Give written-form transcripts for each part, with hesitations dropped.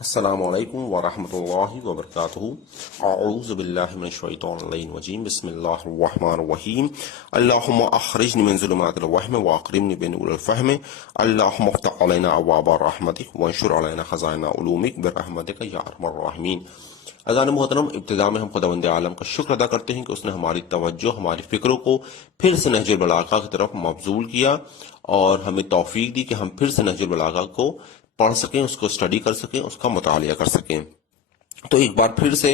السلام علیکم ورحمۃ اللہ وبرکاتہ۔ اعوذ باللہ من الشیطان الرجیم، بسم اللہ الرحمن الرحیم۔ اللہم اخرجنی من ظلمات الوہم واکرمنی بنور الفہم، اللہم افتح علینا ابواب رحمتک وانشر علینا خزائن علومک برحمتک یا ارحم الراحمین۔ اذان محترم، ابتدا میں ہم خداوند عالم کا شکر ادا کرتے ہیں کہ اس نے ہماری توجہ، ہماری فکروں کو پھر سے نہج البلاغہ کی طرف مبذول کیا اور ہمیں توفیق دی کہ ہم پھر سے نہج البلاغہ کو پڑھ سکیں، اس کو اسٹڈی کر سکیں، اس کا مطالعہ کر سکیں۔ تو ایک بار پھر سے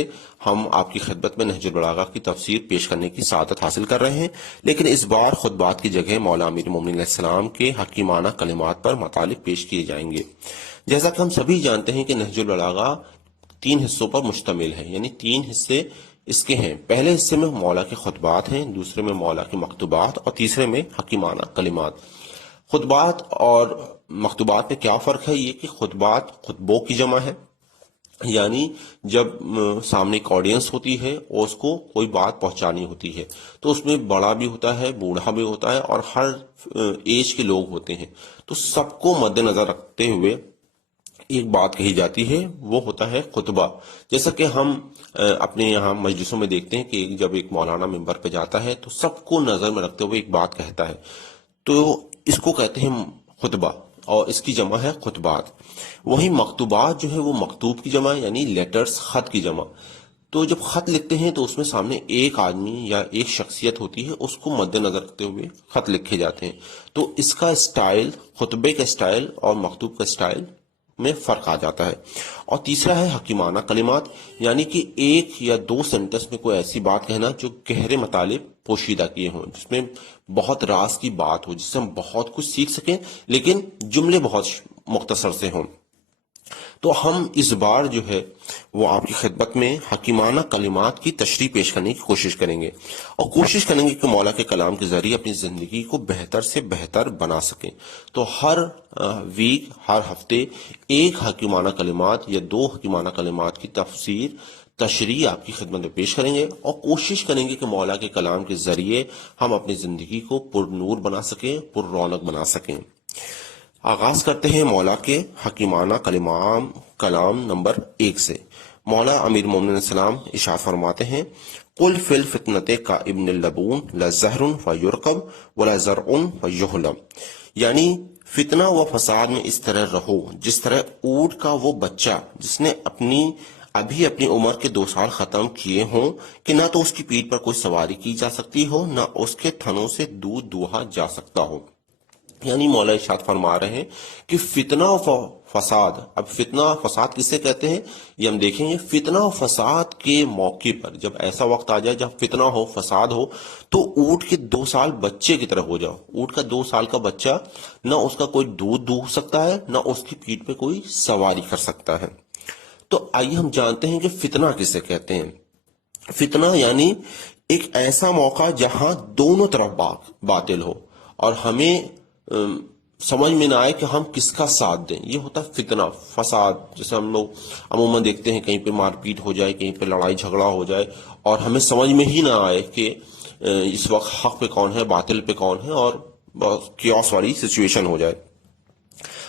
ہم آپ کی خدمت میں نہج البلاغہ کی تفسیر پیش کرنے کی سعادت حاصل کر رہے ہیں، لیکن اس بار خطبات کی جگہ مولا امیر المومنین علیہ السلام کے حکیمانہ کلمات پر مطالب پیش کیے جائیں گے۔ جیسا کہ ہم سبھی جانتے ہیں کہ نہج البلاغہ 3 حصوں پر مشتمل ہے، یعنی 3 حصے اس کے ہیں۔ پہلے حصے میں مولا کے خطبات ہیں، دوسرے میں مولا کے مکتوبات اور تیسرے میں حکیمانہ کلمات۔ خطبات اور مکتوبات میں کیا فرق ہے؟ یہ کہ خطبات خطبوں کی جمع ہے، یعنی جب سامنے ایک آڈینس ہوتی ہے اور اس کو کوئی بات پہنچانی ہوتی ہے تو اس میں بڑا بھی ہوتا ہے، بوڑھا بھی ہوتا ہے اور ہر ایج کے لوگ ہوتے ہیں، تو سب کو مد نظر رکھتے ہوئے ایک بات کہی جاتی ہے، وہ ہوتا ہے خطبہ۔ جیسا کہ ہم اپنے یہاں مجلسوں میں دیکھتے ہیں کہ جب ایک مولانا ممبر پہ جاتا ہے تو سب کو نظر میں رکھتے ہوئے ایک بات کہتا ہے، تو اس کو کہتے ہیں خطبہ اور اس کی جمع ہے خطبات۔ وہی مکتوبات جو ہے وہ مکتوب کی جمع یعنی لیٹرز، خط کی جمع۔ تو جب خط لکھتے ہیں تو اس میں سامنے ایک آدمی یا ایک شخصیت ہوتی ہے، اس کو مد نظر رکھتے ہوئے خط لکھے جاتے ہیں۔ تو اس کا اسٹائل، خطبے کا اسٹائل اور مکتوب کا اسٹائل میں فرق آ جاتا ہے۔ اور تیسرا ہے حکیمانہ کلمات، یعنی کہ 1 یا 2 سینٹنس میں کوئی ایسی بات کہنا جو گہرے مطالب پوشیدہ کیے ہوں، جس میں بہت راز کی بات ہو، جس سے ہم بہت کچھ سیکھ سکیں، لیکن جملے بہت مختصر سے ہوں۔ تو ہم اس بار جو ہے وہ آپ کی خدمت میں حکیمانہ کلمات کی تشریح پیش کرنے کی کوشش کریں گے، اور کوشش کریں گے کہ مولا کے کلام کے ذریعے اپنی زندگی کو بہتر سے بہتر بنا سکیں۔ تو ہر ویک، ہر ہفتے ایک حکیمانہ کلمات یا 2 حکیمانہ کلمات کی تشریح آپ کی خدمت میں پیش کریں گے، اور کوشش کریں گے کہ مولا کے کلام کے ذریعے ہم اپنی زندگی کو پر نور بنا سکیں، پر رونق بنا سکیں۔ آغاز کرتے ہیں مولا کے حکیمانہ کلام نمبر 1 سے۔ مولا امیر مومنین علیہ السلام ارشاد فرماتے ہیں: قل فی الفتنۃ کا ابن اللبون لا زہر فیرکب ولا زرع فیحلم، یعنی فتنہ و فساد میں اس طرح رہو جس طرح اونٹ کا وہ بچہ جس نے ابھی اپنی عمر کے 2 سال ختم کیے ہوں کہ نہ تو اس کی پیٹھ پر کوئی سواری کی جا سکتی ہو، نہ اس کے تھنوں سے دودھ دوہا جا سکتا ہو۔ یعنی مولا ارشاد فرما رہے ہیں کہ فتنہ و فساد، اب فتنہ و فساد کسے کہتے ہیں یہ ہم دیکھیں گے۔ فتنہ و فساد کے موقع پر جب ایسا وقت آ جائے جب فتنہ ہو، فساد ہو، تو اونٹ کے 2 سال بچے کی طرح ہو جاؤ۔ اونٹ کا 2 سال کا بچہ، نہ اس کا کوئی دودھ دوہ سکتا ہے، نہ اس کی پیٹھ پہ کوئی سواری کر سکتا ہے۔ تو آئیے ہم جانتے ہیں کہ فتنہ کسے کہتے ہیں۔ فتنہ یعنی ایک ایسا موقع جہاں دونوں طرف باطل ہو اور ہمیں سمجھ میں نہ آئے کہ ہم کس کا ساتھ دیں، یہ ہوتا ہے فتنہ۔ فساد جیسے ہم لوگ عموماً دیکھتے ہیں، کہیں پہ مار پیٹ ہو جائے، کہیں پہ لڑائی جھگڑا ہو جائے اور ہمیں سمجھ میں ہی نہ آئے کہ اس وقت حق پہ کون ہے، باطل پہ کون ہے، اور کیوس والی سچویشن ہو جائے۔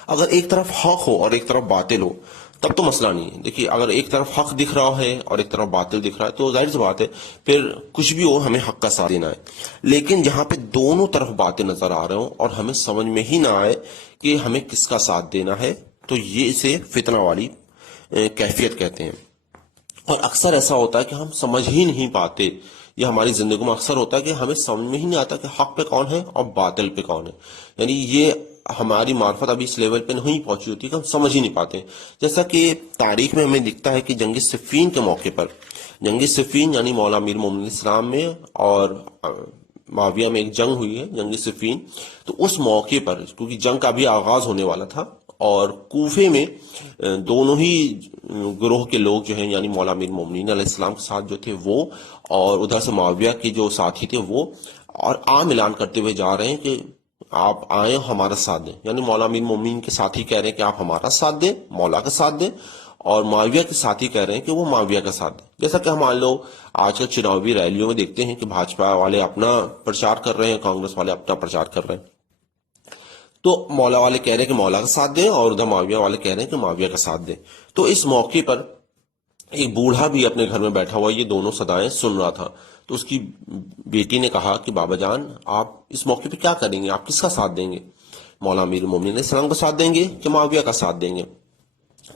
اگر ایک طرف حق ہو اور ایک طرف باطل ہو تب تو مسئلہ نہیں ہے۔ دیکھیے، اگر ایک طرف حق دکھ رہا ہے اور ایک طرف باطل دکھ رہا ہے تو ظاہر سی بات ہے پھر کچھ بھی ہو ہمیں حق کا ساتھ دینا ہے۔ لیکن جہاں پہ دونوں طرف باتیں نظر آ رہے ہوں اور ہمیں سمجھ میں ہی نہ آئے کہ ہمیں کس کا ساتھ دینا ہے، تو یہ اسے فتنہ والی کیفیت کہتے ہیں۔ اور اکثر ایسا ہوتا ہے کہ ہم سمجھ ہی نہیں پاتے، یہ ہماری زندگی میں اکثر ہوتا ہے کہ ہمیں سمجھ میں ہی نہیں آتا کہ حق پہ کون ہے اور باطل پہ کون ہے، یعنی یہ ہماری معرفت ابھی اس لیول پہ نہیں پہنچی ہوتی کہ ہم سمجھ ہی نہیں پاتے۔ جیسا کہ تاریخ میں ہمیں دکھتا ہے کہ جنگ صفین کے موقع پر، جنگ صفین یعنی مولا امیر مومنین علیہ السلام میں اور معاویہ میں ایک جنگ ہوئی ہے، جنگ صفین۔ تو اس موقع پر کیونکہ جنگ کا بھی آغاز ہونے والا تھا اور کوفے میں دونوں ہی گروہ کے لوگ جو ہیں، یعنی مولا امیر مومنین علیہ السلام کے ساتھ جو تھے وہ، اور ادھر سے معاویہ کے جو ساتھی تھے وہ، اور عام اعلان کرتے ہوئے جا رہے ہیں کہ آپ آئیں ہمارا ساتھ دیں، یعنی مولا امیر مومنین کے ساتھی کہہ رہے ہیں کہ آپ ہمارا ساتھ دیں، مولا کا ساتھ دیں، اور معاویہ کے ساتھی کہہ رہے ہیں کہ وہ معاویہ کا ساتھ دیں۔ جیسا کہ ہم مان لو آج کل چناوی ریلیوں میں دیکھتے ہیں کہ بھاجپا والے اپنا پرچار کر رہے ہیں، کانگریس والے اپنا پرچار کر رہے ہیں۔ تو مولا والے کہہ رہے ہیں کہ مولا کا ساتھ دیں اور ادھر معاویہ والے کہہ رہے ہیں کہ معاویہ کا ساتھ دیں. تو اس موقع پر ایک بوڑھا بھی اپنے گھر میں بیٹھا ہوا یہ دونوں صدائیں سن رہا تھا. تو اس کی بیٹی نے کہا کہ بابا جان آپ اس موقع پہ کیا کریں گے, آپ کس کا ساتھ دیں گے؟ مولا امیر المومنین علیہ السلام کا ساتھ دیں گے کہ معاویہ کا ساتھ دیں گے؟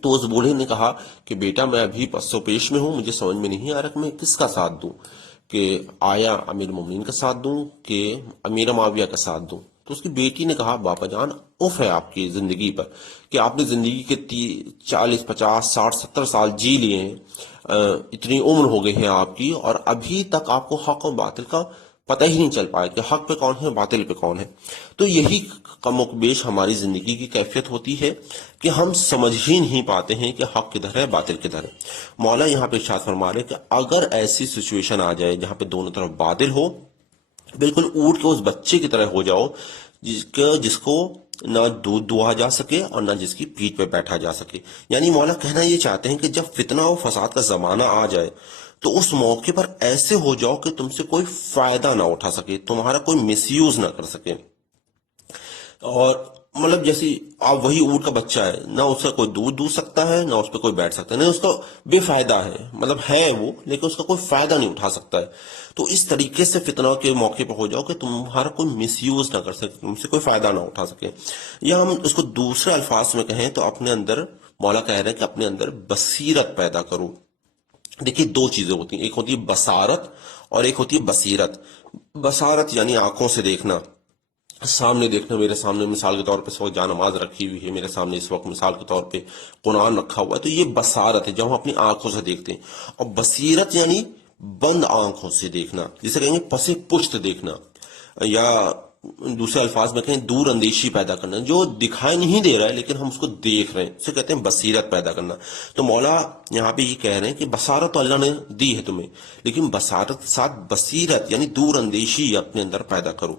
تو اس بوڑھے نے کہا کہ بیٹا میں ابھی پس و پیش میں ہوں, مجھے سمجھ میں نہیں آ رہا کہ میں کس کا ساتھ دوں, کہ آیا امیر المومنین کا ساتھ دوں کہ امیر معاویہ کا ساتھ دوں. تو اس کی بیٹی نے کہا بابا جان اف ہے آپ کی زندگی پر کہ آپ نے زندگی کے 40 50 60 70 سال جی لیے ہیں, اتنی عمر ہو گئی ہے آپ کی, اور ابھی تک آپ کو حق و باطل کا پتہ ہی نہیں چل پایا کہ حق پہ کون ہے باطل پہ کون ہے. تو یہی کم و بیش ہماری زندگی کی کیفیت ہوتی ہے کہ ہم سمجھ ہی نہیں پاتے ہیں کہ حق کدھر ہے باطل کدھر ہے. مولا یہاں پہ ارشاد فرما رہے کہ اگر ایسی سچویشن آ جائے جہاں پہ دونوں طرف باطل ہو, بالکل اونٹ کے اس بچے کی طرح ہو جاؤ جس کو نہ دودھ دہا جا سکے اور نہ جس کی پیٹھ پہ بیٹھا جا سکے. یعنی مولا کہنا یہ چاہتے ہیں کہ جب فتنہ و فساد کا زمانہ آ جائے تو اس موقع پر ایسے ہو جاؤ کہ تم سے کوئی فائدہ نہ اٹھا سکے, تمہارا کوئی مس یوز نہ کر سکے. اور مطلب جیسے آپ وہی اونٹ کا بچہ ہے, نہ اس کا کوئی دودھ دودھ سکتا ہے نہ اس پہ کوئی بیٹھ سکتا ہے, نہ اس کا بے فائدہ ہے, مطلب ہے وہ لیکن اس کا کوئی فائدہ نہیں اٹھا سکتا ہے. تو اس طریقے سے فتنہ کے موقع پہ ہو جاؤ کہ تمہارا کوئی مس یوز نہ کر سکے, تم سے کوئی فائدہ نہ اٹھا سکے. یا ہم اس کو دوسرے الفاظ میں کہیں تو اپنے اندر مولا کہہ رہے ہیں کہ اپنے اندر بصیرت پیدا کرو. دیکھیے دو چیزیں ہوتی ہیں, ایک ہوتی ہے بصارت اور ایک ہوتی ہے بصیرت. بصارت یعنی آنکھوں سے دیکھنا, سامنے دیکھنا, میرے سامنے مثال کے طور پہ اس وقت جا نماز رکھی ہوئی ہے, میرے سامنے اس وقت مثال کے طور پہ قرآن رکھا ہوا ہے, تو یہ بصارت ہے جب ہم اپنی آنکھوں سے دیکھتے ہیں. اور بصیرت یعنی بند آنکھوں سے دیکھنا, جسے کہیں گے پس پشت دیکھنا, یا دوسرے الفاظ میں کہیں دور اندیشی پیدا کرنا, جو دکھائی نہیں دے رہا ہے لیکن ہم اس کو دیکھ رہے ہیں, اسے کہتے ہیں بصیرت پیدا کرنا. تو مولا یہاں پہ یہ کہہ رہے ہیں کہ بصارت تو اللہ نے دی ہے تمہیں, لیکن بصارت کے ساتھ بصیرت یعنی دور اندیشی اپنے اندر پیدا کرو.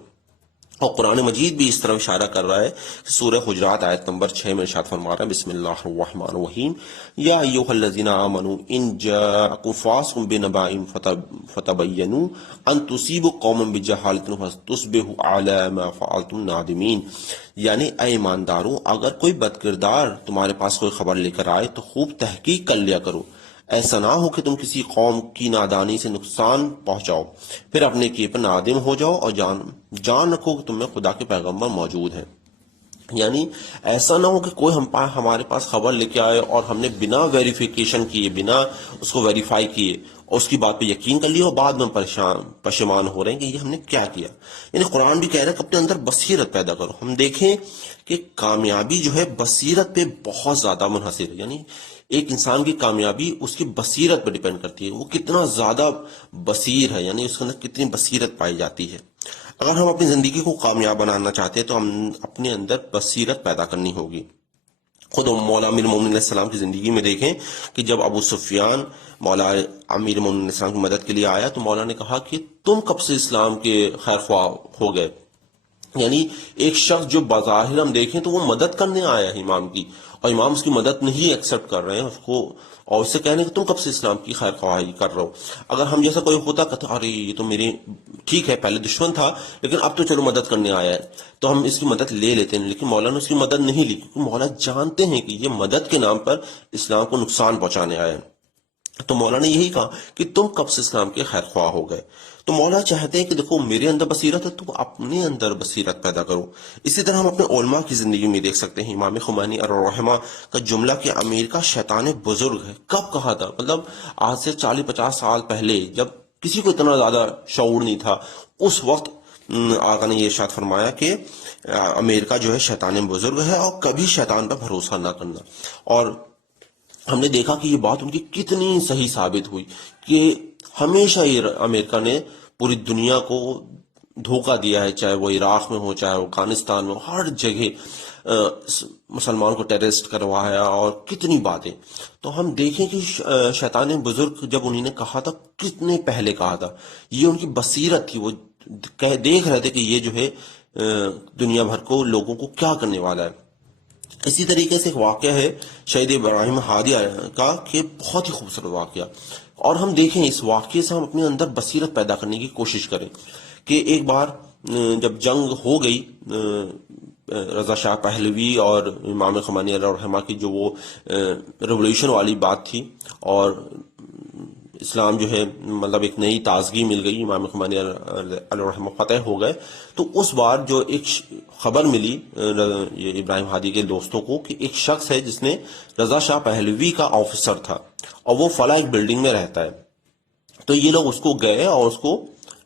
اور قرآن مجید بھی اس طرف اشارہ کر رہا ہے. سورہ حجرات آیت نمبر 6 میں ارشاد فرما رہا ہے بسم اللہ الرحمن الرحیم یا ایھا الذین آمنوا ان جاءکم فاسق بنبأ فتبینوا ان تصیبوا قوما بجہالۃ فتصبحوا علی ما فعلتم نادمین. یعنی اے ایمانداروں, اگر کوئی بد کردار تمہارے پاس کوئی خبر لے کر آئے تو خوب تحقیق کر لیا کرو, ایسا نہ ہو کہ تم کسی قوم کی نادانی سے نقصان پہنچاؤ پھر اپنے کیے پر نادم ہو جاؤ, اور جان رکھو کہ تم میں خدا کے پیغمبر موجود ہیں. یعنی ایسا نہ ہو کہ کوئی ہمارے پاس خبر لے کے آئے اور ہم نے بنا ویریفیکیشن کیے, بنا اس کو ویریفائی کیے اور اس کی بات پہ یقین کر لیا, اور بعد میں پشیمان ہو رہے ہیں کہ یہ ہم نے کیا کیا. یعنی قرآن بھی کہہ رہا ہے کہ اپنے اندر بصیرت پیدا کرو. ہم دیکھیں کہ کامیابی جو ہے بصیرت پہ بہت زیادہ منحصر ہے. یعنی ایک انسان کی کامیابی اس کی بصیرت پر ڈیپینڈ کرتی ہے, وہ کتنا زیادہ بصیر ہے, یعنی اس کے اندر کتنی بصیرت پائی جاتی ہے. اگر ہم اپنی زندگی کو کامیاب بنانا چاہتے ہیں تو ہم اپنے اندر بصیرت پیدا کرنی ہوگی. خود مولا امیر المومنین علیہ السلام کی زندگی میں دیکھیں کہ جب ابو سفیان مولا امیر المومنین علیہ السلام کی مدد کے لیے آیا تو مولا نے کہا کہ تم کب سے اسلام کے خیر خواہ ہو گئے. یعنی ایک شخص جو بظاہر ہم دیکھیں تو وہ مدد کرنے آیا ہے امام کی, اور امام اس کی مدد نہیں ایکسیپٹ کر رہے ہیں اس کو, اور اس سے کہنے کہ تم کب سے اسلام کی خیر خواہی کر رہے ہو. اگر ہم جیسا کوئی ہوتا کہتا ارے یہ تو میری ٹھیک ہے پہلے دشمن تھا لیکن اب تو چلو مدد کرنے آیا ہے تو ہم اس کی مدد لے لیتے ہیں, لیکن مولا نے اس کی مدد نہیں لی, کیونکہ مولا جانتے ہیں کہ یہ مدد کے نام پر اسلام کو نقصان پہنچانے آیا ہے. تو مولا نے یہی کہا کہ تم کب سے اسلام کے خیر خواہ ہو گئے. تو مولا چاہتے ہیں کہ دیکھو میرے اندر بصیرت ہے تو اپنے اندر بصیرت پیدا کرو. اسی طرح ہم اپنے علماء کی زندگی میں دیکھ سکتے ہیں. امام خمینی الرحمہ کا جملہ کہ امیر کا شیطان بزرگ ہے کب کہا تھا, مطلب آج سے 40-50 سال پہلے جب کسی کو اتنا زیادہ شعور نہیں تھا, اس وقت آقا نے یہ ارشاد فرمایا کہ امیر کا جو ہے شیطان بزرگ ہے اور کبھی شیطان پر بھروسہ نہ کرنا. اور ہم نے دیکھا کہ یہ بات ان کی کتنی صحیح ثابت ہوئی کہ ہمیشہ یہ امریکہ نے پوری دنیا کو دھوکہ دیا ہے, چاہے وہ عراق میں ہو چاہے وہ افغانستان میں ہو, ہر جگہ مسلمان کو ٹیررسٹ کروایا اور کتنی باتیں. تو ہم دیکھیں کہ شیطان بزرگ جب انہوں نے کہا تھا کتنے پہلے کہا تھا, یہ ان کی بصیرت تھی, وہ دیکھ رہے تھے کہ یہ جو ہے دنیا بھر کو لوگوں کو کیا کرنے والا ہے. اسی طریقے سے ایک واقعہ ہے شہید ابراہیم ہادی کا کہ بہت ہی خوبصورت واقعہ, اور ہم دیکھیں اس واقعے سے ہم اپنے اندر بصیرت پیدا کرنے کی کوشش کریں کہ ایک بار جب جنگ ہو گئی رضا شاہ پہلوی اور امام خمینی علیہ الرحمہ کی جو وہ ریولیوشن والی بات تھی، اور اسلام جو ہے مطلب ایک نئی تازگی مل گئی، امام خمینی علیہ الرحمہ فتح ہو گئے، تو اس بار جو ایک خبر ملی یہ ابراہیم ہادی کے دوستوں کو کہ ایک شخص ہے جس نے رضا شاہ پہلوی کا آفیسر تھا اور وہ فلاں ایک بلڈنگ میں رہتا ہے، تو یہ لوگ اس کو گئے اور اس کو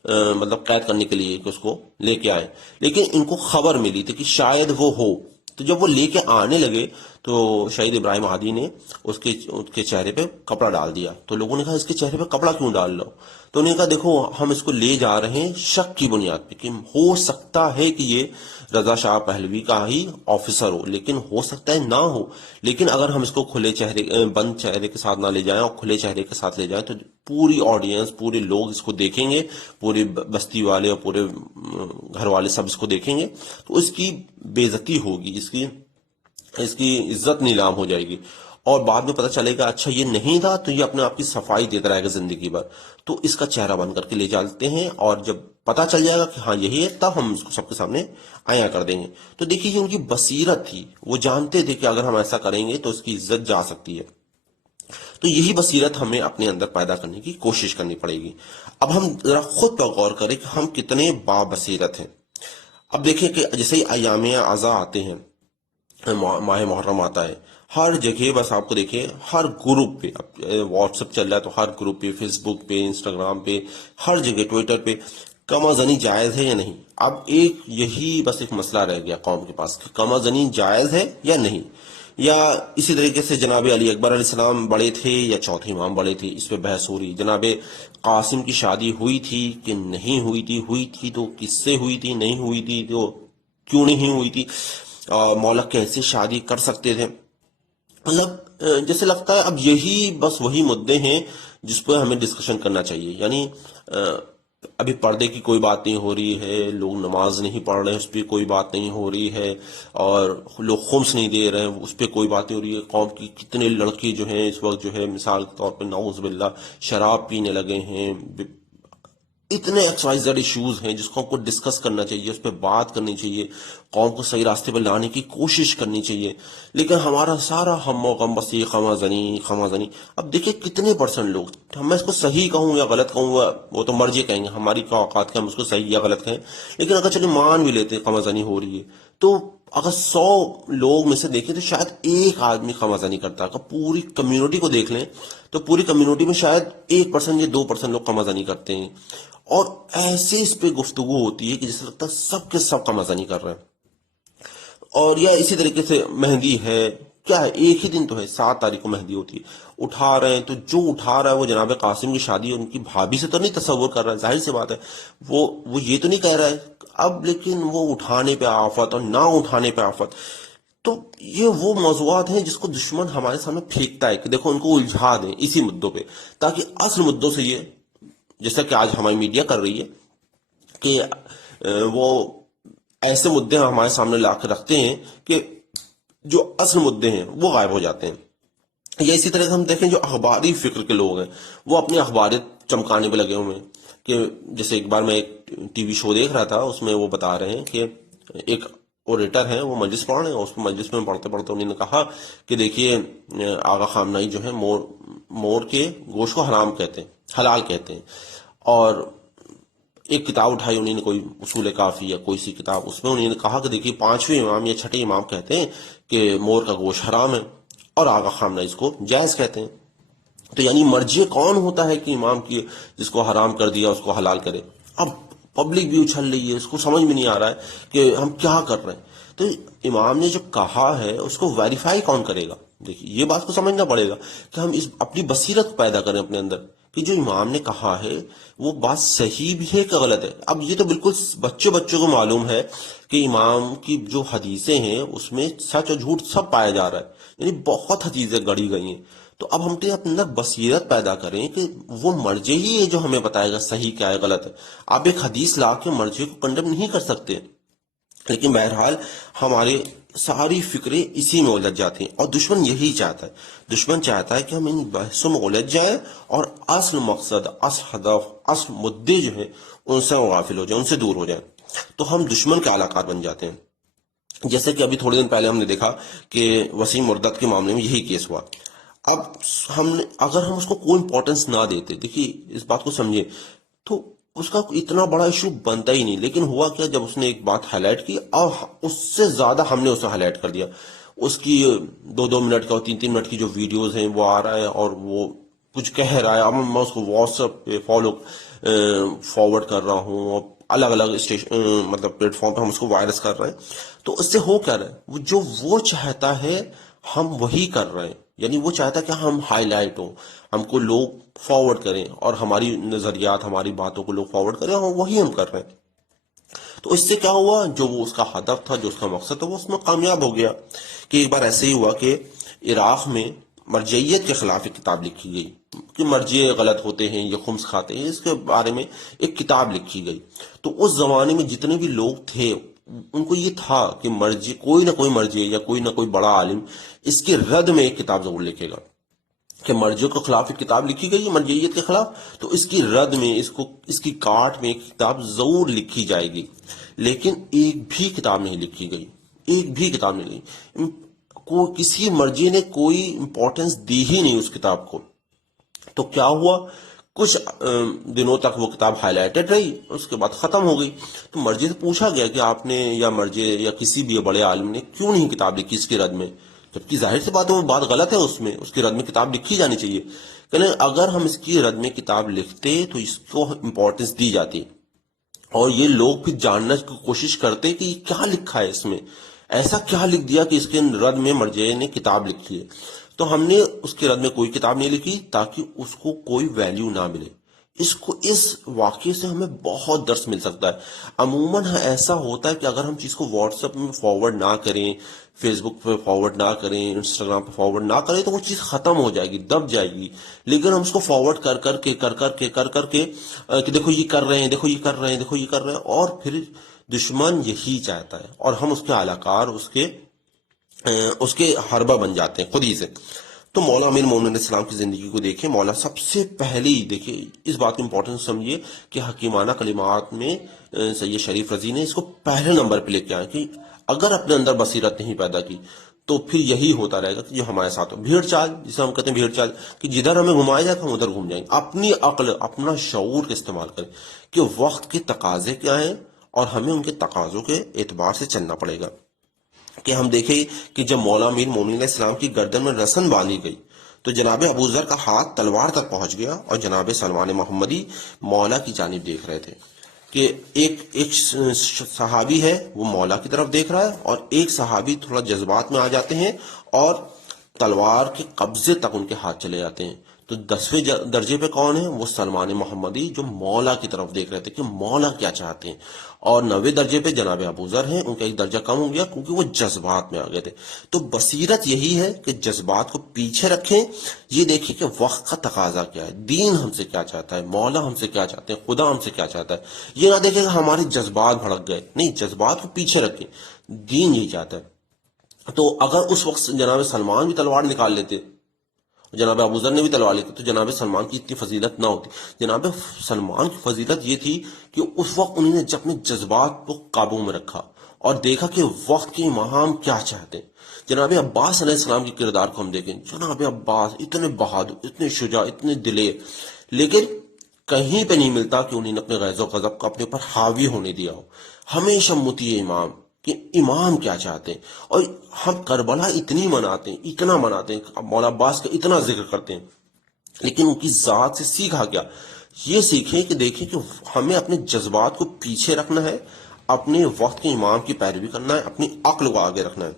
مطلب قید کرنے کے لیے کہ اس کو لے کے آئے، لیکن ان کو خبر ملی تھی کہ شاید وہ ہو، تو جب وہ لے کے آنے لگے تو شہید ابراہیم ہادی نے اس کے چہرے پہ کپڑا ڈال دیا، تو لوگوں نے کہا اس کے چہرے پہ کپڑا کیوں ڈال لو، تو انہوں نے کہا دیکھو ہم اس کو لے جا رہے ہیں شک کی بنیاد پہ کہ ہو سکتا ہے کہ یہ رضا شاہ پہلوی کا ہی آفیسر ہو، لیکن ہو سکتا ہے نہ ہو، لیکن اگر ہم اس کو کھلے چہرے بند چہرے کے ساتھ نہ لے جائیں اور کھلے چہرے کے ساتھ لے جائیں تو پوری آڈینس، پورے لوگ اس کو دیکھیں گے، پورے بستی والے اور پورے گھر والے سب اس کو دیکھیں گے، تو اس کی بے عزتی ہوگی، اس کی عزت نیلام ہو جائے گی، اور بعد میں پتہ چلے گا اچھا یہ نہیں تھا، تو یہ اپنے آپ کی صفائی دیتا رہے گا زندگی بھر، تو اس کا چہرہ بند کر کے لے جاتے ہیں، اور جب پتہ چل جائے گا کہ ہاں یہی ہے تب ہم اس کو سب کے سامنے عیاں کر دیں گے۔ تو دیکھیے یہ ان کی بصیرت تھی، وہ جانتے تھے کہ اگر ہم ایسا کریں گے تو اس کی عزت جا سکتی ہے، تو یہی بصیرت ہمیں اپنے اندر پیدا کرنے کی کوشش کرنی پڑے گی۔ اب ہم ذرا خود پر غور کریں کہ ہم کتنے با بصیرت ہیں۔ اب دیکھیں کہ جیسے ہی ایام اعضاء آتے ہیں، ماہ محرم آتا ہے، ہر جگہ بس آپ کو دیکھیں ہر گروپ پہ، واٹس ایپ چل رہا ہے تو ہر گروپ پہ، فیس بک پہ، انسٹاگرام پہ، ہر جگہ ٹویٹر پہ کما زنی جائز ہے یا نہیں۔ اب یہی بس ایک مسئلہ رہ گیا قوم کے پاس کہ کما زنی جائز ہے یا نہیں، یا اسی طریقے سے جناب علی اکبر علیہ السلام بڑے تھے یا چوتھے امام بڑے تھے، اس پہ بحث ہو رہی۔ جناب قاسم کی شادی ہوئی تھی کہ نہیں ہوئی تھی تو کس سے ہوئی تھی، نہیں ہوئی تھی تو کیوں نہیں ہوئی تھی، مولک کیسے شادی کر سکتے تھے، مطلب جیسے لگتا ہے اب یہی بس وہی مدعے ہیں جس پہ ہمیں ڈسکشن کرنا چاہیے۔ یعنی ابھی پردے کی کوئی بات نہیں ہو رہی ہے، لوگ نماز نہیں پڑھ رہے ہیں اس پہ کوئی بات نہیں ہو رہی ہے، اور لوگ خمس نہیں دے رہے ہیں اس پہ کوئی بات نہیں ہو رہی ہے۔ قوم کی کتنے لڑکے جو ہیں اس وقت جو ہے مثال کے طور پہ نعوذ باللہ شراب پینے لگے ہیں، اتنے ایکس وائی زیڈ ایشوز ہیں جس کو ہم کو ڈسکس کرنا چاہیے، اس پہ بات کرنی چاہیے، قوم کو صحیح راستے پہ لانے کی کوشش کرنی چاہیے، لیکن ہمارا سارا ہم و غم بس یہ خواہ زنی۔ اب دیکھیں کتنے پرسنٹ لوگ، میں اس کو صحیح کہوں یا غلط کہوں گا وہ تو مرجع کہیں گے، ہماری کیا اوقات کا ہم اس کو صحیح یا غلط کہیں، لیکن اگر چلے مان بھی لیتے خواہ زنی ہو رہی ہے تو اگر 100 لوگ میں سے دیکھیں تو شاید ایک آدمی خواہ زنی کرتا ہے۔ اگر پوری کمیونٹی کو دیکھ لیں تو پوری کمیونٹی میں شاید 1% یا 2% لوگ خواہ زنی کرتے ہیں، اور ایسے اس پہ گفتگو ہوتی ہے کہ جیسے لگتا ہے سب کے سب خواہ زنی کر رہے ہیں۔ اور یا اسی طریقے سے مہندی ہے، کیا ہے ایک ہی دن تو ہے، 7 تاریخ کو مہندی ہوتی ہے، اٹھا رہے ہیں تو جو اٹھا رہا ہے وہ جناب قاسم کی شادی ان کی بھابھی سے تو نہیں تصور کر رہا ہے، ظاہر سی بات ہے وہ یہ تو نہیں کہہ رہا ہے اب، لیکن وہ اٹھانے پہ آفت اور نہ اٹھانے پہ آفت۔ تو یہ وہ موضوعات ہیں جس کو دشمن ہمارے سامنے پھینکتا ہے کہ دیکھو ان کو الجھا دیں اسی مدعوں پہ، تاکہ اصل مدعوں سے یہ، جیسا کہ آج ہماری میڈیا کر رہی ہے کہ وہ ایسے مدعے ہمارے سامنے لا کے رکھتے ہیں کہ جو اصل مدعے ہیں وہ غائب ہو جاتے ہیں۔ یا اسی طرح سے ہم دیکھیں جو اخباری فکر کے لوگ ہیں وہ اپنی اخباریت چمکانے پہ لگے ہوئے ہیں، کہ جیسے ایک بار میں ایک ٹی وی شو دیکھ رہا تھا، اس میں وہ بتا رہے ہیں کہ ایک اوریٹر ہیں، وہ مجلس پڑھ رہے ہیں، اس مجلس میں پڑھتے پڑھتے انہوں نے کہا کہ دیکھیے آغا خامنہئی جو ہے مور کے گوشت کو حرام کہتے ہیں، حلال کہتے ہیں، اور ایک کتاب اٹھائی انہوں نے، کوئی اصول کافی یا کوئی سی کتاب، اس میں انہوں نے کہا کہ دیکھیے 5ویں امام یا 6ٹھے امام کہتے ہیں کہ مور کا گوشت حرام ہے، اور آغا خامنہئی اس کو جائز کہتے ہیں۔ تو یعنی مرجع کون ہوتا ہے کہ امام کی جس کو حرام کر دیا اس کو حلال کرے؟ اب پبلک بھی اچھل رہی ہے، اس کو سمجھ میں نہیں آ رہا ہے کہ ہم کیا کر رہے ہیں۔ تو امام نے جو کہا ہے اس کو ویریفائی کون کرے گا؟ دیکھیے یہ بات کو سمجھنا پڑے گا کہ ہم اس اپنی بصیرت پیدا کریں اپنے اندر کہ جو امام نے کہا ہے وہ بات صحیح بھی ہے کہ غلط ہے۔ اب یہ تو بالکل بچوں کو معلوم ہے کہ امام کی جو حدیثیں ہیں اس میں سچ اور جھوٹ سب پایا جا رہا ہے، یعنی بہت حدیثیں گڑی گئی ہیں۔ تو اب ہم تو اپنے اندر بصیرت پیدا کریں کہ وہ مرجع ہی ہے جو ہمیں بتائے گا صحیح کیا ہے غلط ہے۔ آپ ایک حدیث لا کے مرجع کو کنڈم نہیں کر سکتے، لیکن بہرحال ہمارے ساری فکریں اسی میں الجھ جاتی ہیں، اور دشمن یہی چاہتا ہے، دشمن چاہتا ہے کہ ہم ان بحثوں میں الجھ جائیں اور اصل مقصد، اصل ہدف، اصل مدعے جو ہیں ان سے غافل ہو جائیں، ان سے دور ہو جائیں، تو ہم دشمن کے علاقات بن جاتے ہیں۔ جیسے کہ ابھی تھوڑے دن پہلے ہم نے دیکھا کہ وسیم مردد کے معاملے میں یہی کیس ہوا. اب ہم نے اگر ہم اس کو کوئی امپورٹنس نہ دیتے، دیکھیے اس بات کو سمجھے، تو اس کا اتنا بڑا ایشو بنتا ہی نہیں. لیکن ہوا کیا، جب اس نے ایک بات ہائی لائٹ کی اور اس سے زیادہ ہم نے اسے ہائی لائٹ کر دیا. اس کی 2 منٹ کا اور 3 منٹ کی جو ویڈیوز ہیں وہ آ رہا ہے اور وہ کچھ کہہ رہا ہے. اب میں اس کو واٹس ایپ پہ فارورڈ کر رہا ہوں، اور الگ الگ اسٹیشن مطلب پلیٹ فارم پہ ہم اس کو وائرس کر رہے ہیں. تو اس سے ہو کیا رہا ہے، جو وہ چاہتا ہے ہم وہی کر رہے ہیں. یعنی وہ چاہتا ہے کہ ہم ہائی لائٹ ہوں، ہم کو لوگ فارورڈ کریں اور ہماری نظریات ہماری باتوں کو لوگ فارورڈ کریں، اور وہی ہم کر رہے ہیں. تو اس سے کیا ہوا، جو وہ اس کا ہدف تھا، جو اس کا مقصد تھا، وہ اس میں کامیاب ہو گیا. کہ ایک بار ایسے ہی ہوا کہ عراق میں مرجعیت کے خلاف ایک کتاب لکھی گئی کہ مرجع غلط ہوتے ہیں، یہ خمس کھاتے ہیں، اس کے بارے میں ایک کتاب لکھی گئی. تو اس زمانے میں جتنے بھی لوگ تھے ان کو یہ تھا کہ مرجع، کوئی نہ کوئی مرجع یا کوئی نہ کوئی بڑا عالم اس کے رد میں ایک کتاب ضرور لکھے گا. کہ مرجع کے خلاف ایک کتاب لکھی گئی ہے، مرجعیت کے خلاف، تو اس کی رد میں اس کی کاٹ میں ایک کتاب ضرور لکھی جائے گی. لیکن ایک بھی کتاب نہیں لکھی گئی، ایک بھی کتاب نہیں لکھی. کسی مرجع نے کوئی امپورٹنس دی ہی نہیں اس کتاب کو. تو کیا ہوا، کچھ دنوں تک وہ کتاب ہائی لائٹڈ رہی، اس کے بعد ختم ہو گئی. تو مرجع سے پوچھا گیا کہ آپ نے، یا مرجع یا کسی بھی بڑے عالم نے کیوں نہیں کتاب لکھی اس کی رد میں، جبکہ ظاہر سی بات ہے وہ بات غلط ہے، اس کی رد میں کتاب لکھی جانی چاہیے. کہ اگر ہم اس کی رد میں کتاب لکھتے تو اس کو امپورٹنس دی جاتی، اور یہ لوگ پھر جاننے کی کوشش کرتے کہ یہ کیا لکھا ہے، اس میں ایسا کیا لکھ دیا کہ اس کے رد میں مرجع نے کتاب لکھی ہے. تو ہم نے اس کے رد میں کوئی کتاب نہیں لکھی تاکہ اس کو کوئی ویلیو نہ ملے. اس واقعے سے ہمیں بہت درس مل سکتا ہے. عموماً ایسا ہوتا ہے کہ اگر ہم چیز کو واٹس ایپ میں فارورڈ نہ کریں، فیس بک پہ فارورڈ نہ کریں، انسٹاگرام پہ فارورڈ نہ کریں، تو وہ چیز ختم ہو جائے گی، دب جائے گی. لیکن ہم اس کو فارورڈ کر کے کہ دیکھو یہ کر رہے ہیں، دیکھو یہ کر رہے ہیں، دیکھو یہ کر رہے ہیں، اور پھر دشمن یہی چاہتا ہے اور ہم اس کے اعلاکار، اس کے حربہ بن جاتے ہیں خود ہی سے. تو مولا امیر مومنین علیہ السلام کی زندگی کو دیکھیں. مولا سب سے پہلے ہی دیکھیں، اس بات کی امپورٹنس سمجھیے کہ حکیمانہ کلمات میں سید شریف رضی نے اس کو پہلے نمبر پہ لے کے آیا کہ اگر اپنے اندر بصیرت نہیں پیدا کی تو پھر یہی ہوتا رہے گا کہ جو ہمارے ساتھ ہو، بھیڑ چال، جسے ہم کہتے ہیں بھیڑ چال، کہ جدھر ہمیں گھمایا جائے ہم ادھر گھوم جائیں گے. اپنی عقل، اپنا شعور کا استعمال کریں کہ وقت کے تقاضے کیا ہیں اور ہمیں ان کے تقاضوں کے اعتبار سے چلنا پڑے گا. کہ ہم دیکھیں کہ جب مولا امیر مومنین علیہ السلام کی گردن میں رسن باندھی گئی تو جناب ابو ذر کا ہاتھ تلوار تک پہنچ گیا، اور جناب سلمان محمدی مولا کی جانب دیکھ رہے تھے. کہ ایک صحابی ہے وہ مولا کی طرف دیکھ رہا ہے، اور ایک صحابی تھوڑا جذبات میں آ جاتے ہیں اور تلوار کے قبضے تک ان کے ہاتھ چلے جاتے ہیں. تو 10ویں درجے پہ کون ہے، وہ سلمان محمدی، جو مولا کی طرف دیکھ رہے تھے کہ مولا کیا چاہتے ہیں. اور 9ویں درجے پہ جناب ابو ذر ہیں، ان کا ایک درجہ کم ہو گیا کیونکہ وہ جذبات میں آ گئے تھے. تو بصیرت یہی ہے کہ جذبات کو پیچھے رکھیں، یہ دیکھیں کہ وقت کا تقاضا کیا ہے، دین ہم سے کیا چاہتا ہے، مولا ہم سے کیا چاہتے ہیں، خدا ہم سے کیا چاہتا ہے. یہ نہ دیکھیں کہ ہمارے جذبات بھڑک گئے، نہیں، جذبات کو پیچھے رکھیں، دین یہی چاہتا ہے. تو اگر اس وقت جناب سلمان بھی تلوار نکال لیتے، جناب ابو ذر نے بھی تلوار لی، تو جناب سلمان کی اتنی فضیلت نہ ہوتی. جناب سلمان کی فضیلت یہ تھی کہ اس وقت انہوں نے اپنے جذبات کو قابو میں رکھا اور دیکھا کہ وقت کے امام کیا چاہتے ہیں. جناب عباس علیہ السلام کی کردار کو ہم دیکھیں، جناب عباس اتنے بہادر، اتنے شجاع، اتنے دلیر، لیکن کہیں پہ نہیں ملتا کہ انہوں نے اپنے غیظ و غضب کو اپنے اوپر حاوی ہونے دیا ہو. ہمیشہ مطیع امام، کہ امام کیا چاہتے ہیں. اور ہم کربلا اتنی مناتے ہیں، اتنا مناتے ہیں، مولا عباس کا اتنا ذکر کرتے ہیں، لیکن ان کی ذات سے سیکھا کیا؟ یہ سیکھیں کہ دیکھیں کہ ہمیں اپنے جذبات کو پیچھے رکھنا ہے، اپنے وقت کے امام کی پیروی کرنا ہے، اپنی عقل کو آگے رکھنا ہے.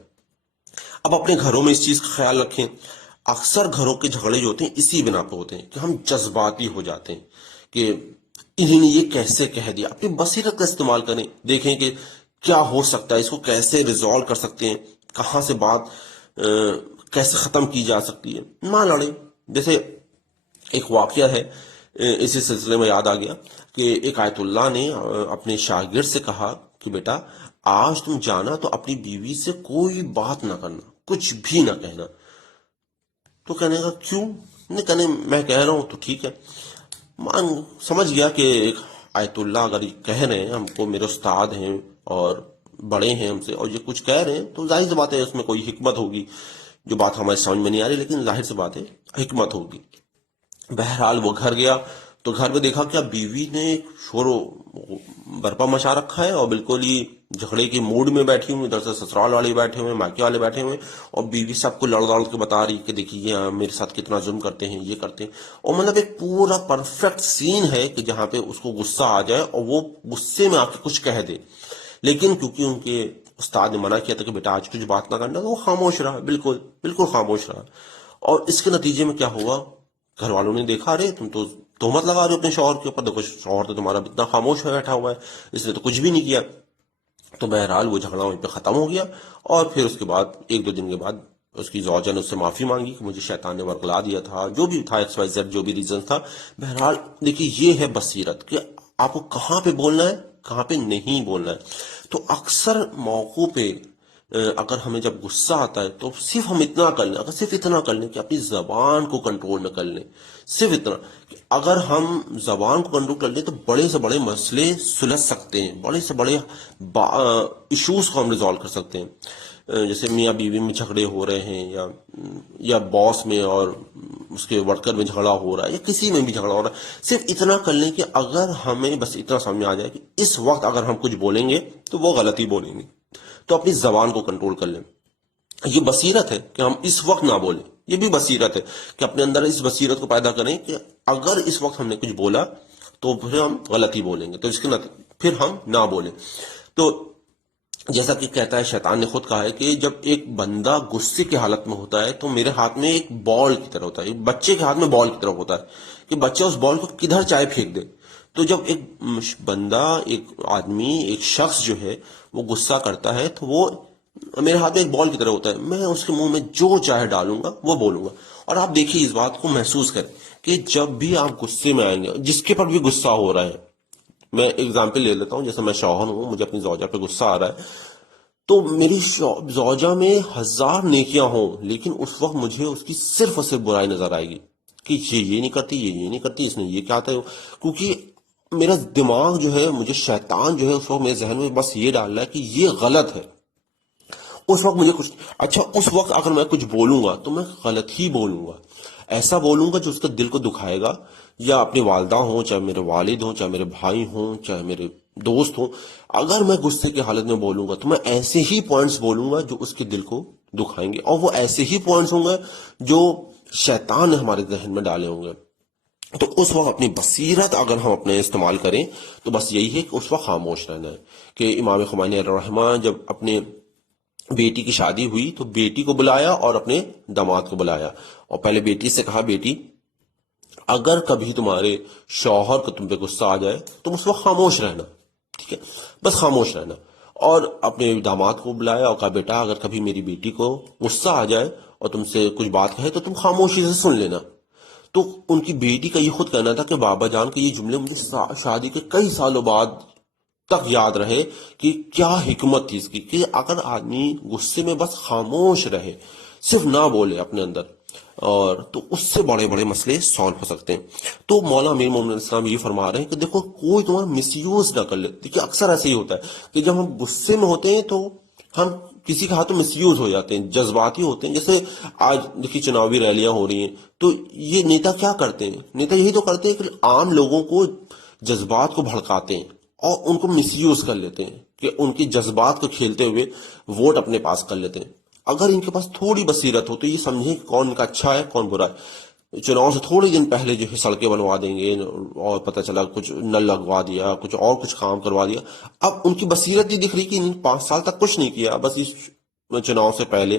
اب اپنے گھروں میں اس چیز کا خیال رکھیں. اکثر گھروں کے جھگڑے جو ہوتے ہیں اسی بنا پہ ہوتے ہیں کہ ہم جذباتی ہو جاتے ہیں کہ انہوں نے یہ کیسے کہہ دیا. اپنی بصیرت کا استعمال کریں، دیکھیں کہ کیا ہو سکتا ہے، اس کو کیسے ریزالو کر سکتے ہیں، کہاں سے بات کیسے ختم کی جا سکتی ہے. نہ لڑیں. جیسے ایک واقعہ ہے، اسی سلسلے میں یاد آ گیا کہ ایک آیت اللہ نے اپنے شاگرد سے کہا کہ بیٹا آج تم جانا تو اپنی بیوی سے کوئی بات نہ کرنا، کچھ بھی نہ کہنا. تو کہنے کا کیوں؟ نہیں، کہنے میں کہہ رہا ہوں تو ٹھیک ہے. سمجھ گیا کہ ایک آیت اللہ اگر کہہ رہے ہیں ہم کو، میرے استاد ہیں اور بڑے ہیں ہم سے اور یہ کچھ کہہ رہے ہیں تو ظاہر سی بات ہے اس میں کوئی حکمت ہوگی، جو بات ہمارے سمجھ میں نہیں آ رہی، لیکن ظاہر سی بات ہے حکمت ہوگی۔ بہرحال وہ گھر گیا تو گھر میں دیکھا کیا بیوی نے شور و برپا مچا رکھا ہے اور بالکل ہی جھگڑے کے موڈ میں بیٹھی ہوئی، ادھر سے سسرال والے بیٹھے ہوئے، مائکے والے بیٹھے ہوئے، اور بیوی سب کو لڑ لڑ کے بتا رہی کہ دیکھیے یہ میرے ساتھ کتنا ظلم کرتے ہیں، یہ کرتے ہیں، اور مطلب ایک پورا پرفیکٹ سین ہے کہ جہاں پہ اس کو غصہ آ جائے اور وہ غصے میں آ کے کچھ کہہ دے، لیکن کیونکہ ان کے استاد نے منع کیا تھا کہ بیٹا آج کچھ بات نہ کرنا، تو وہ خاموش رہا، بالکل بالکل خاموش رہا۔ اور اس کے نتیجے میں کیا ہوا، گھر والوں نے دیکھا ارے تم تو تہمت لگا رہے ہو اپنے شوہر کے اوپر، دیکھو شوہر تو تمہارا اتنا خاموش ہے بیٹھا ہوا ہے، اس نے تو کچھ بھی نہیں کیا۔ تو بہرحال وہ جھگڑا وہیں پہ ختم ہو گیا، اور پھر اس کے بعد ایک دو دن کے بعد اس کی زوجہ نے اس سے معافی مانگی کہ مجھے شیطان نے ورگلا دیا تھا، جو بھی تھا ایکس وائی زیڈ جو بھی ریزن تھا۔ بہرحال دیکھیے یہ ہے بصیرت کہ آپ کو کہاں پہ بولنا ہے کہاں پہ نہیں بولنا ہے۔ تو اکثر موقعوں پہ اگر ہمیں جب غصہ آتا ہے تو صرف ہم اتنا کر لیں، اگر صرف اتنا کر لیں کہ اپنی زبان کو کنٹرول میں کر لیں، صرف اتنا کہ اگر ہم زبان کو کنٹرول کر لیں تو بڑے سے بڑے مسئلے سلجھ سکتے ہیں، بڑے سے بڑے ایشوز کو ہم ریزالو کر سکتے ہیں۔ جیسے میاں بیوی میں جھگڑے ہو رہے ہیں، یا باس میں اور اس کے ورکر میں جھگڑا ہو رہا ہے، یا کسی میں بھی جھگڑا ہو رہا ہے، صرف اتنا کر لیں کہ اگر ہمیں بس اتنا سمجھ میں آ جائے کہ اس وقت اگر ہم کچھ بولیں گے تو وہ غلطی بولیں گے، تو اپنی زبان کو کنٹرول کر لیں۔ یہ بصیرت ہے کہ ہم اس وقت نہ بولیں، یہ بھی بصیرت ہے کہ اپنے اندر اس بصیرت کو پیدا کریں کہ اگر اس وقت ہم نے کچھ بولا تو پھر ہم غلطی بولیں گے، تو اس کے پھر ہم نہ بولیں۔ تو جیسا کہ کہتا ہے شیطان نے خود کہا ہے کہ جب ایک بندہ غصے کی حالت میں ہوتا ہے تو میرے ہاتھ میں ایک بال کی طرح ہوتا ہے، ایک بچے کے ہاتھ میں بال کی طرح ہوتا ہے کہ بچہ اس بال کو کدھر چاہے پھینک دے۔ تو جب ایک بندہ، ایک آدمی، ایک شخص جو ہے وہ غصہ کرتا ہے تو وہ میرے ہاتھ میں ایک بال کی طرح ہوتا ہے، میں اس کے منہ میں جو چاہے ڈالوں گا وہ بولوں گا۔ اور آپ دیکھیے اس بات کو محسوس کریں کہ جب بھی آپ غصے میں آئیں گے، جس کے پر بھی غصہ ہو رہا ہے، میں اگزامپل لے لیتا ہوں، جیسے میں شوہر ہوں، مجھے اپنی زوجہ پہ غصہ آ رہا ہے، تو میری زوجہ میں 1000 نیکیاں ہوں لیکن اس وقت مجھے اس کی صرف اور صرف برائی نظر آئے گی کہ یہ نہیں کرتی، یہ نہیں کرتی، اس نے یہ کیا تھا، کیونکہ میرا دماغ جو ہے، مجھے شیطان جو ہے اس وقت میرے ذہن میں بس یہ ڈال رہا ہے کہ یہ غلط ہے۔ اس وقت مجھے کچھ اچھا، اس وقت اگر میں کچھ بولوں گا تو میں غلط ہی بولوں گا، ایسا بولوں گا جو اس کے دل کو دکھائے گا، یا اپنی والدہ ہوں، چاہے میرے والد ہوں، چاہے میرے بھائی ہوں، چاہے میرے دوست ہوں، اگر میں غصے کی حالت میں بولوں گا تو میں ایسے ہی پوائنٹس بولوں گا جو اس کے دل کو دکھائیں گے، اور وہ ایسے ہی پوائنٹس ہوں گے جو شیطان نے ہمارے ذہن میں ڈالے ہوں گے۔ تو اس وقت اپنی بصیرت اگر ہم اپنے استعمال کریں تو بس یہی ہے کہ اس وقت خاموش رہنا ہے۔ کہ امام خمینی علیہ الرحمہ جب اپنے بیٹی کی شادی ہوئی تو بیٹی کو بلایا اور اپنے داماد کو بلایا، اور پہلے بیٹی سے کہا بیٹی اگر کبھی تمہارے شوہر کو تم پہ غصہ آ جائے تم اس وقت خاموش رہنا، ٹھیک ہے، بس خاموش رہنا۔ اور اپنے داماد کو بلایا اور کہا بیٹا اگر کبھی میری بیٹی کو غصہ آ جائے اور تم سے کچھ بات کہے تو تم خاموشی سے سن لینا۔ تو ان کی بیٹی کا یہ خود کہنا تھا کہ بابا جان کے یہ جملے مجھے شادی کے کئی سالوں بعد تک یاد رہے کہ کیا حکمت تھی اس کی، کہ اگر آدمی غصے میں بس خاموش رہے، صرف نہ بولے اپنے اندر، اور تو اس سے بڑے بڑے مسئلے سالو ہو سکتے ہیں۔ تو مولانا امیر مومن اسلام یہ فرما رہے ہیں کہ دیکھو کوئی تمہارا مس یوز نہ کر لے۔ دیکھیے اکثر ایسے ہی ہوتا ہے کہ جب ہم غصے میں ہوتے ہیں تو ہم کسی کے ہاتھوں مس یوز ہو جاتے ہیں، جذباتی ہوتے ہیں۔ جیسے آج دیکھیے چناوی ریلیاں ہو رہی ہیں تو یہ نیتا کیا کرتے ہیں، نیتا یہی تو کرتے ہیں کہ عام لوگوں کو جذبات کو بھڑکاتے ہیں اور ان کو مس یوز کر لیتے ہیں کہ ان کے جذبات کو کھیلتے ہوئے ووٹ اپنے پاس کر لیتے ہیں۔ اگر ان کے پاس تھوڑی بصیرت ہو تو یہ سمجھیں کہ کون ان کا اچھا ہے کون برا ہے۔ چناؤ سے تھوڑے دن پہلے جو ہے سڑکیں بنوا دیں گے اور پتہ چلا کچھ نل لگوا دیا، کچھ اور کچھ کام کروا دیا۔ اب ان کی بصیرت یہ دکھ رہی کہ ان 5 سال تک کچھ نہیں کیا، بس اس چناؤ سے پہلے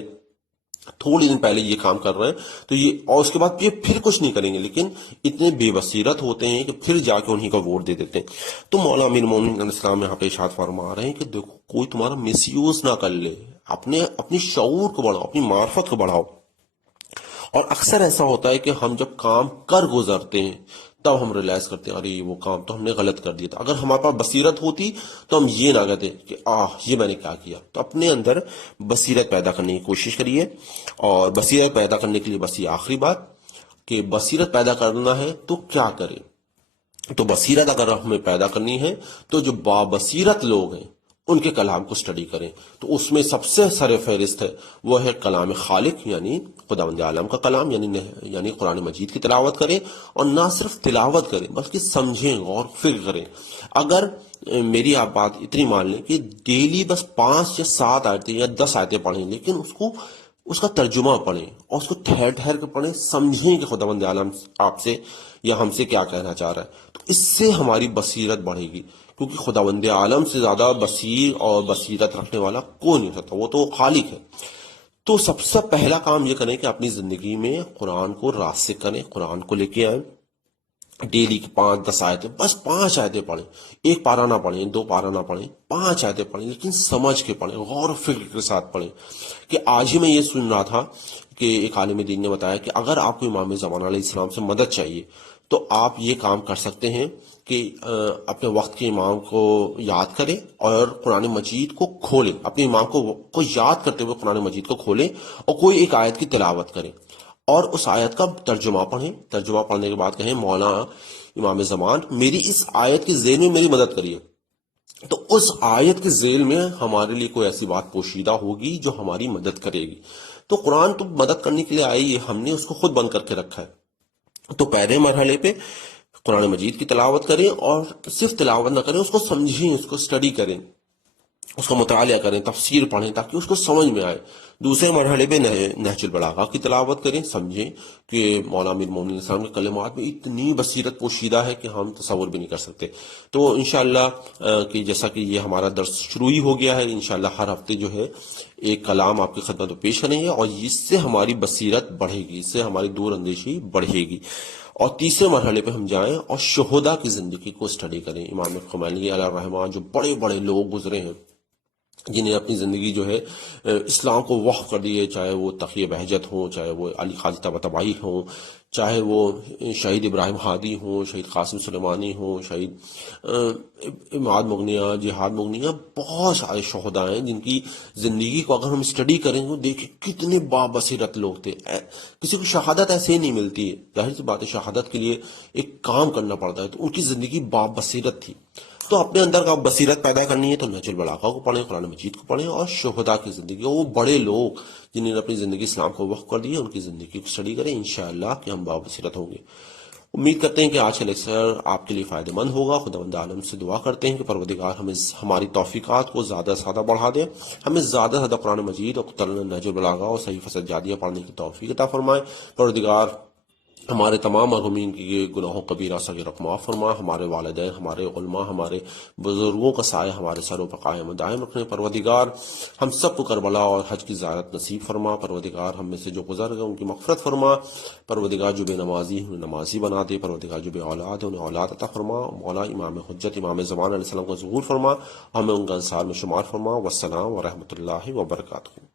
تھوڑی دن پہلے یہ کام کر رہے ہیں، تو یہ اور اس کے بعد یہ پھر کچھ نہیں کریں گے، لیکن اتنے بے بصیرت ہوتے ہیں کہ پھر جا کے انہیں کا ووٹ دے دیتے ہیں۔ تو مولانا امیر مومنین علیہ السلام یہاں پہ ارشاد فرما رہے ہیں کہ دیکھو کوئی تمہارا مس یوز نہ کر لے، اپنی شعور کو بڑھاؤ، اپنی معرفت کو بڑھاؤ۔ اور اکثر ایسا ہوتا ہے کہ ہم جب کام کر گزرتے ہیں تب ہم ریلائز کرتے ہیں ارے وہ کام تو ہم نے غلط کر دیا تھا۔ اگر ہمارے پاس بصیرت ہوتی تو ہم یہ نہ کہتے کہ یہ میں نے کیا کیا۔ تو اپنے اندر بصیرت پیدا کرنے کی کوشش کریے، اور بصیرت پیدا کرنے کے لیے بس یہ آخری بات کہ بصیرت پیدا کرنا ہے تو کیا کریں۔ تو بصیرت اگر ہمیں پیدا کرنی ہے تو جو بابصیرت لوگ ہیں ان کے کلام کو اسٹڈی کریں. تو اس میں سب سے سر فہرست ہے وہ ہے کلام خالق یعنی خداوند عالم کا کلام یعنی قرآن مجید کی تلاوت کریں، اور نہ صرف تلاوت کریں بلکہ سمجھیں، غور فکر کریں. اگر میری آپ بات اتنی مان لیں کہ ڈیلی بس 5 یا 7 آیتیں یا 10 آیتیں پڑھیں، لیکن اس کا ترجمہ پڑھیں اور اس کو ٹھہر ٹھہر کے پڑھیں، سمجھیں کہ خداوند عالم آپ سے یا ہم سے کیا کہنا چاہ رہا ہے، تو اس سے ہماری بصیرت بڑھے گی. کیونکہ خداوند عالم سے زیادہ بصیر اور بصیرت رکھنے والا کوئی نہیں سکتا، وہ تو خالق ہے. تو سب سے پہلا کام یہ کریں کہ اپنی زندگی میں قرآن کو راسخ کریں، قرآن کو لے کے آئیں. ڈیلی کی 5-10 آیتیں، بس 5 آیتیں پڑھیں. 1 پارہ نہ پڑھیں، 2 پارہ نہ پڑھیں، 5 آیتیں پڑھیں، لیکن سمجھ کے پڑھیں، غور و فکر کے ساتھ پڑھیں. کہ آج ہی میں یہ سن رہا تھا کہ ایک عالم دین نے بتایا کہ اگر آپ کو امام زمان علیہ السلام سے مدد چاہیے تو آپ یہ کام کر سکتے ہیں کہ اپنے وقت کے امام کو یاد کریں اور قرآن مجید کو کھولیں، اپنے امام کو یاد کرتے ہوئے قرآن مجید کو کھولیں اور کوئی ایک آیت کی تلاوت کریں اور اس آیت کا ترجمہ پڑھیں. ترجمہ پڑھنے کے بعد کہیں مولا امام زمان میری اس آیت کی ذیل میں میری مدد کریے. تو اس آیت کے ذیل میں ہمارے لیے کوئی ایسی بات پوشیدہ ہوگی جو ہماری مدد کرے گی. تو قرآن تو مدد کرنے کے لیے آئی ہے، ہم نے اس کو خود بند کر کے رکھا ہے. تو پہلے مرحلے پہ قرآن مجید کی تلاوت کریں، اور صرف تلاوت نہ کریں، اس کو سمجھیں، اس کو اسٹڈی کریں، اس کا مطالعہ کریں، تفسیر پڑھیں تاکہ اس کو سمجھ میں آئے. دوسرے مرحلے پہ نہج البلاغہ کی تلاوت کریں، سمجھیں کہ مولانا امیر المومنین السلام کے کلمات میں اتنی بصیرت پوشیدہ ہے کہ ہم تصور بھی نہیں کر سکتے. تو انشاءاللہ کہ جیسا کہ یہ ہمارا درس شروع ہی ہو گیا ہے، انشاءاللہ ہر ہفتے جو ہے ایک کلام آپ کی خدمت میں پیش کریں گے، اور اس سے ہماری بصیرت بڑھے گی، اس سے ہماری دور اندیشی بڑھے گی. اور تیسرے مرحلے پہ ہم جائیں اور شہداء کی زندگی کو اسٹڈی کریں. امام خمینی علیہ الرحمہ جو بڑے بڑے لوگ گزرے ہیں، جنہیں اپنی زندگی جو ہے اسلام کو وقف کر دی ہے، چاہے وہ تقی بہجت ہوں، چاہے وہ علی خالد طباطبائی ہوں، چاہے وہ شہید ابراہیم ہادی ہوں، شہید قاسم سلیمانی ہوں، شہید اماد مغنیہ، جہاد مغنیہ، بہت سارے شہداء ہیں جن کی زندگی کو اگر ہم اسٹڈی کریں گے دیکھیں کتنے بابصیرت لوگ تھے. کسی کو شہادت ایسے ہی نہیں ملتی ہے، ظاہر سی بات ہے شہادت کے لیے ایک کام کرنا پڑتا ہے، تو ان کی زندگی بابصیرت تھی. تو اپنے اندر کا بصیرت پیدا کرنی ہے تو نہج البلاغہ کو پڑھیں، قرآن مجید کو پڑھیں، اور شہداء کی زندگی، وہ بڑے لوگ جنہوں نے اپنی زندگی اسلام کو وقف کر دی ہے ان کی زندگی کو اسٹڈی کریں. انشاءاللہ کہ ہم بابصیرت ہوں گے. امید کرتے ہیں کہ آج کا لیکچر آپ کے لیے فائدہ مند ہوگا. خداوند عالم سے دعا کرتے ہیں کہ پروردگار ہمیں ہماری توفیقات کو زیادہ سے زیادہ بڑھا دے، ہمیں زیادہ سے زیادہ قرآن مجید اور نہج البلاغہ اور صحیفہ سجادیہ پڑھنے کی توفیق عطا فرمائے. پروردگار ہمارے تمام مرحومین کی گناہوں کبیرہ صغیرہ کو معاف فرما. ہمارے والدین، ہمارے علماء، ہمارے بزرگوں کا سایہ ہمارے سروں پر قائم دائم رکھنے. پروردگار ہم سب کو کربلا اور حج کی زیارت نصیب فرما. پروردگار ہم میں سے جو گزر گئے ان کی مغفرت فرما. پروردگار جو بے نمازی ہیں انہیں نمازی بنا دے. پروردگار جو بے اولاد ہیں انہیں اولاد عطا فرما. مولا امام حجت امام زمان علیہ السلام کا ظہور فرما، ہمیں ان کا انصار میں شمار فرما. والسلام ورحمۃ اللہ وبرکاتہ.